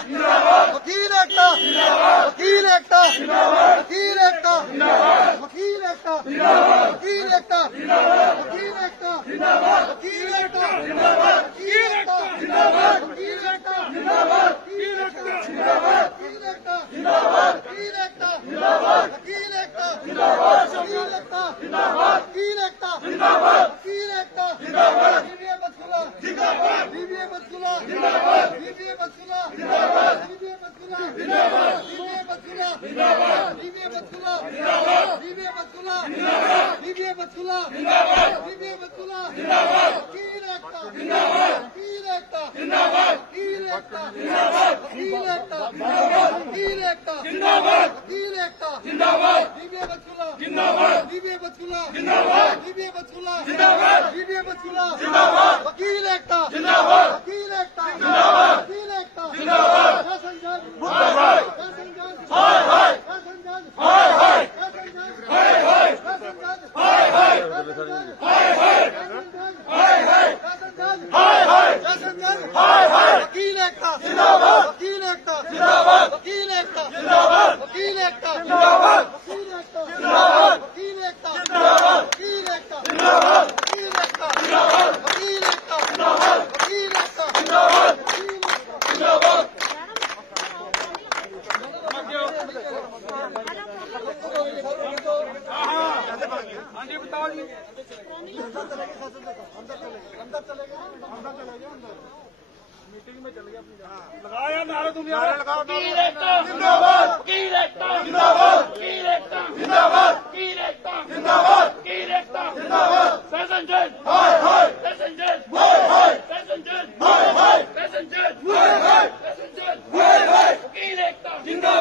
वकील एकता, वकील एकता, वकील एकता, वकील एकता, वकील एकता, वकील एकता, वकील एकता, वकील एकता, वकील एकता, वकील एकता, वकील एकता, वकील एकता, वकील एकता, वकील एकता, वकील एकता, वकील एकता, बीबीए बदसुला जिंदाबाद, बीबीए बदसुला जिंदाबाद, बीबीए बदसुला जिंदाबाद, बीबीए बदसुला जिंदाबाद, बीबीए बदसुला जिंदाबाद, बीबीए बदसुला जिंदाबाद, बीबीए बदसुला जिंदाबाद, बीबीए बदसुला जिंदाबाद, बीबीए बदसुला जिंदाबाद, वकील एकता जिंदाबाद, वकील एकता जिंदाबाद, वकील एकता जिंदाबाद, वकील एकता जिंदाबाद, वकील एकता जिंदाबाद, वकील एकता जिंदाबाद, बीबीए बदसुला जिंदाबाद, बीबीए बदसुला जिंदाबाद, बीबीए बदसुला जिंदाबाद, बीबीए बदसुला जिंदाबाद, वकील एकता जिंदाबाद, वकील एकता जिंदाबाद, वकील एकता जिंदाबाद, शासन जज मुर्दाबाद, शासन जज हाय हाय, शासन जज हाय हाय, शासन जज हाय हाय, शासन जज हाय हाय, शासन जज हाय हाय, शासन जज हाय हाय, शासन जज हाय हाय, शासन जज हाय हाय, वकील एकता जिंदाबाद, वकील एकता जिंदाबाद, वकील एकता जिंदाबाद, वकील एकता जिंदाबाद, वकील एकता जिंदाबाद, वकील एकता जिंदाबाद, वकील एकता जिंदाबाद, वकील एकता जिंदाबाद, वकील एकता जिंदाबाद, वकील एकता जिंदाबाद, वकील एकता जिंदाबाद। हाँ जी बताओ जी, अंदर चलेंगे, अंदर चलेंगे, अंदर चलेंगे, अंदर मीटिंग में चल गया। लगाया नारा, तुम नारा लगाओ। वकील एकता जिंदाबाद, वकील एकता जिंदाबाद, वकील एकता जिंदाबाद, वकील एकता जिंदाबाद, वकील एकता जिंदाबाद, सेशन जज हाय हाय, सेशन जज हाय हाय, सेशन जज हाय हाय, सेशन जज हाय हाय, सेशन जज हाय हाय, वकील एकता जिंदाबाद।